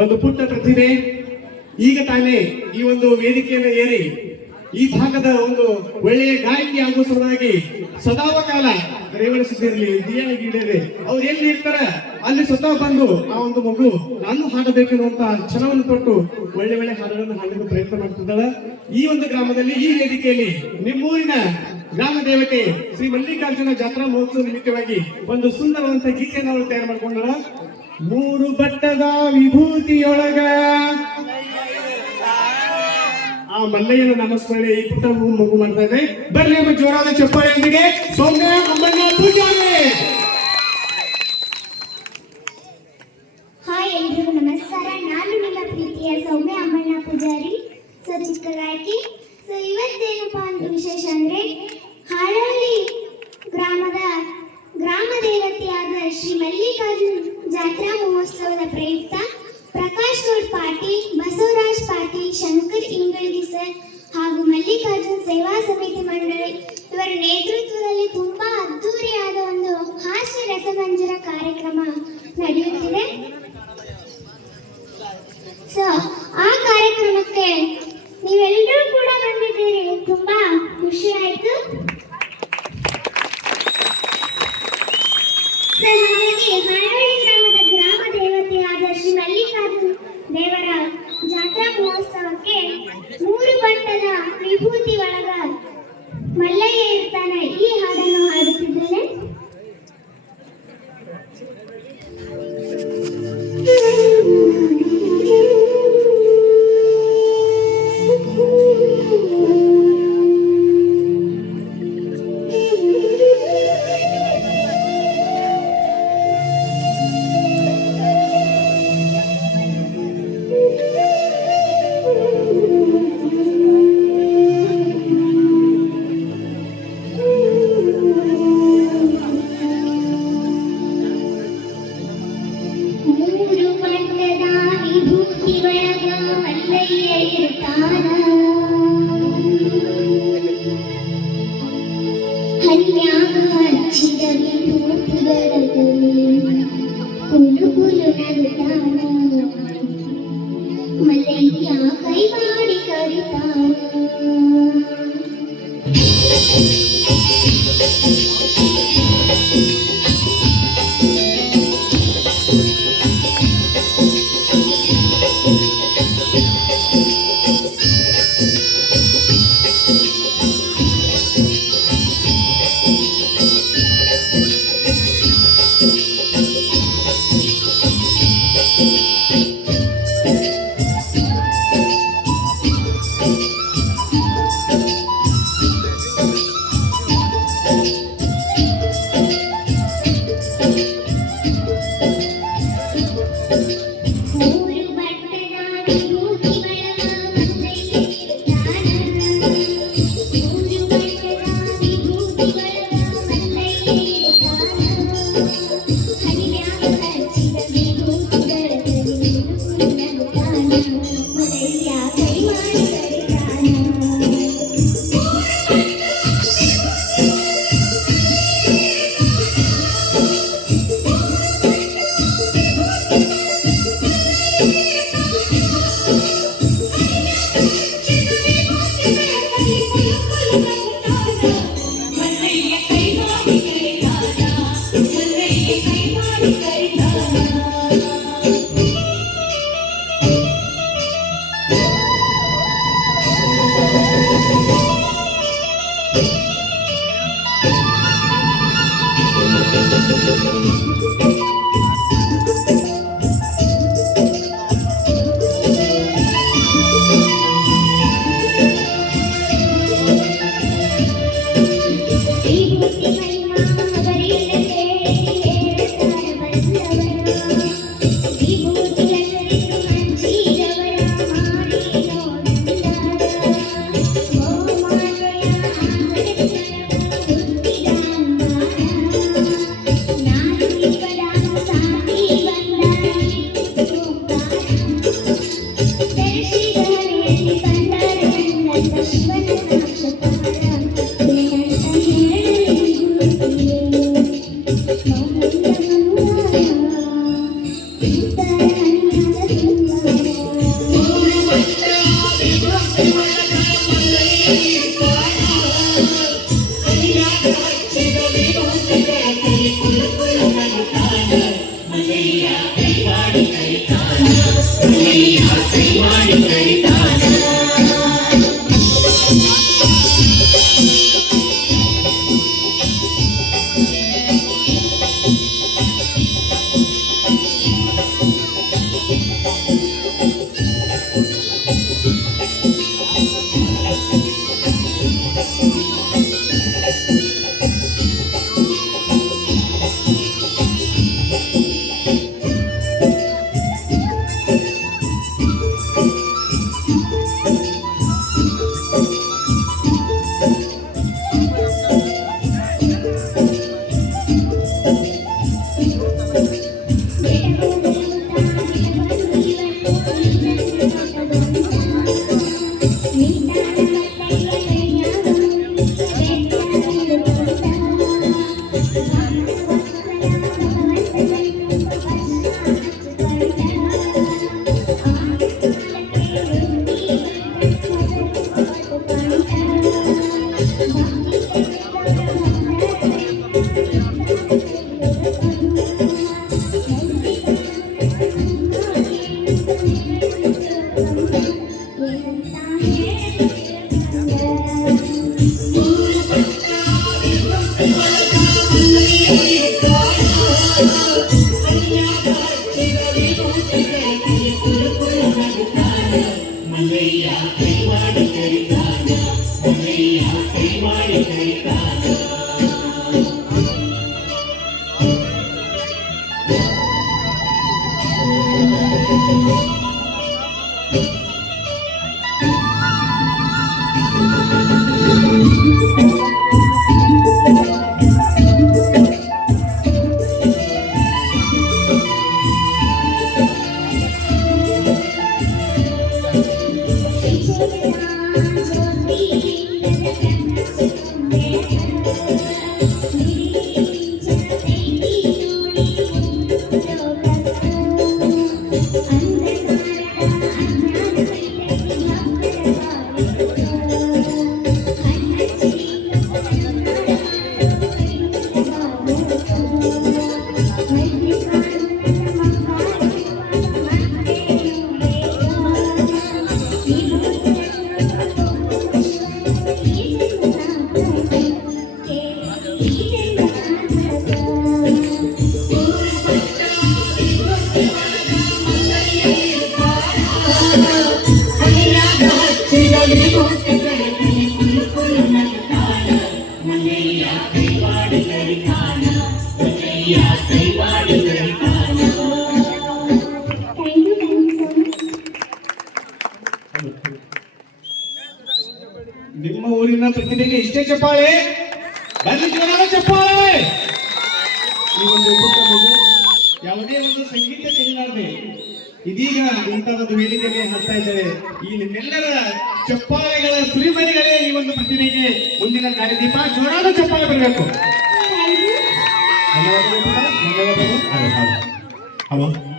ಒಂದು ಪುಟ್ಟ ಪ್ರತಿಭೆ ಈಗ ತಾನೇ ಈ ಒಂದು ವೇದಿಕೆಯನ್ನು ಏರಿ ಈ ಭಾಗದ ಒಂದು ಒಳ್ಳೆಯ ಗಾಯಕಿ ಆಗುವ ಸಲುವಾಗಿ ಸದಾವಕಾಲ ರೇವಣ ಸಿದ್ದಿರಲಿ ದಿಯಾಗಿಡಲಿ ಅವ್ರು ಎಲ್ಲಿ ಇರ್ತಾರ ಅಲ್ಲಿ ಸ್ವತಃ ಬಂದು ಆ ಒಂದು ಮಗು ನಾನು ಹಾಡಬೇಕೆನ್ನುವಂತ ಛಲವನ್ನು ಕೊಟ್ಟು ಒಳ್ಳೆ ಒಳ್ಳೆ ಹಾಡುಗಳನ್ನು ಹಾಡಲು ಪ್ರಯತ್ನ ಮಾಡ್ತಿದ್ದಾಳ. ಈ ಒಂದು ಗ್ರಾಮದಲ್ಲಿ ಈ ವೇದಿಕೆಯಲ್ಲಿ ನಿಮ್ಮೂರಿನ ಗ್ರಾಮ ದೇವತೆ ಶ್ರೀ ಮಲ್ಲಿಕಾರ್ಜುನ ಜಾತ್ರಾ ಮಹೋತ್ಸವ ನಿಮಿತ್ತವಾಗಿ ಒಂದು ಸುಂದರವಂತ ಗೀತೆಯನ್ನು ಅವಳು ತಯಾರು ಮಾಡ್ಕೊಂಡಳ. ಮೂರು ಬಟ್ಟದ ವಿಭೂತಿಯೊಳಗ ಆ ಮಲ್ಲಯ್ಯನ ನಾಮಸ್ಮರಣೆ ಈ ಪುಟ್ಟ ಮಗು ಮಾಡ್ತಾ ಇದೆ. ಬರ್ಲಿ ನಮ್ಮ ಜೋರಾದ ಚಪ್ಪಾಳೆಯೊಂದಿಗೆ ಸೌಮ್ಯ ಅಮ್ಮಣ್ಣ ಪೂಜಾರಿ. ಹಾಯ್ ಎಲ್ರಿಗೂ ನಮಸ್ಕಾರ. ನಾನು ನಿಮ್ಮ ಪ್ರೀತಿಯ ಸೌಮ್ಯ ಅಮ್ಮಣ್ಣ ಪೂಜಾರಿ. ಸೊ ಚಿಕ್ಕ ಗಾಯಕಿ. ಸೊ ಇವತ್ತೇನಪ್ಪ ಅಂತ ವಿಶೇಷ ಅಂದ್ರೆ ಹಾಳಹಳ್ಳಿ ಗ್ರಾಮದ ಗ್ರಾಮ ದೇವತೆಯಾದ ಶ್ರೀ ಮಲ್ಲಿಕಾರ್ಜುನ ಜಾತ್ರಾ ಮಹೋತ್ಸವದ ಪ್ರಯುಕ್ತ ಪ್ರಕಾಶ್ ಗೌಡ್ ಪಾಟೀಲ್, ಬಸವರಾಜ್ ಪಾಟೀಲ್, ಶಂಕರ್ ಇಂಗಳಗಿ ಸರ್ ಹಾಗೂ ಮಲ್ಲಿಕಾರ್ಜುನ ಸೇವಾ ಸಮಿತಿ ಮಂಡಳಿ ಇವರ ನೇತೃತ್ವದಲ್ಲಿ ತುಂಬಾ ಅದ್ದೂರಿಯಾದ ಒಂದು ಹಾಸ್ಯ ರಸಮಂಜರ ಕಾರ್ಯಕ್ರಮ ನಡೆಯುತ್ತಿದೆ. ಸೊ ಆ ಕಾರ್ಯಕ್ರಮಕ್ಕೆ ನೀವೆಲ್ಲರೂ ಕೂಡ ಬಂದಿದ್ದೀರಿ, ತುಂಬಾ ಖುಷಿ ಆಯ್ತು. ಹಾಗಾಗಿ ಹಾಳಹಳ್ಳಿ ಗ್ರಾಮದ ಗ್ರಾಮ ದೇವತೆಯಾದ ಶ್ರೀ ಮಲ್ಲಿಕಾರ್ಜುನ ದೇವರ ಜಾತ್ರಾ ಮಹೋತ್ಸವಕ್ಕೆ ಮೂರು ಬಟ್ಟದ ವಿಭೂತಿ ಒಳಗ ಮಲ್ಲಯ್ಯ ಇರ್ತಾನೆ ಈ ಹಾಡನ್ನು ಹಾಡುತ್ತಿದ್ದೇನೆ. ಮಲ್ಲಯ್ಯ ಕೈ ಮಾಡಿ ಕರಿತಾನ. ನಿಮ್ಮ ಊರಿನ ಪ್ರತಿಭೆಗೆ ಇಷ್ಟೇ ಚಪ್ಪಾಳೆ, ಬನ್ನಿ ಜೋರಾದ ಚಪ್ಪಾಳೆ. ಈ ಒಂದು ಪುಟ್ಟ ಮಗು ಯಾವುದೇ ಒಂದು ಸಂಗೀತ ಕಲಿಲಾರದೆ ಇದೀಗ ಇಂಥ ಒಂದು ವೇದಿಕೆಯಲ್ಲಿ ಹಾಡ್ತಾ ಇದ್ದಾರೆ. ಈ ನಿಮ್ಮೆಲ್ಲರ ಚಪ್ಪಾಳೆಗಳ ಸುರಿಮಣಿಗಳೇ ಈ ಒಂದು ಪ್ರತಿಭೆಗೆ ಮುಂದಿನ ದಾರಿದೀಪ. ಜೋರಾದ ಚಪ್ಪಾಳೆ ಬರಬೇಕು. ಧನ್ಯವಾದಗಳು. ಹೌದು.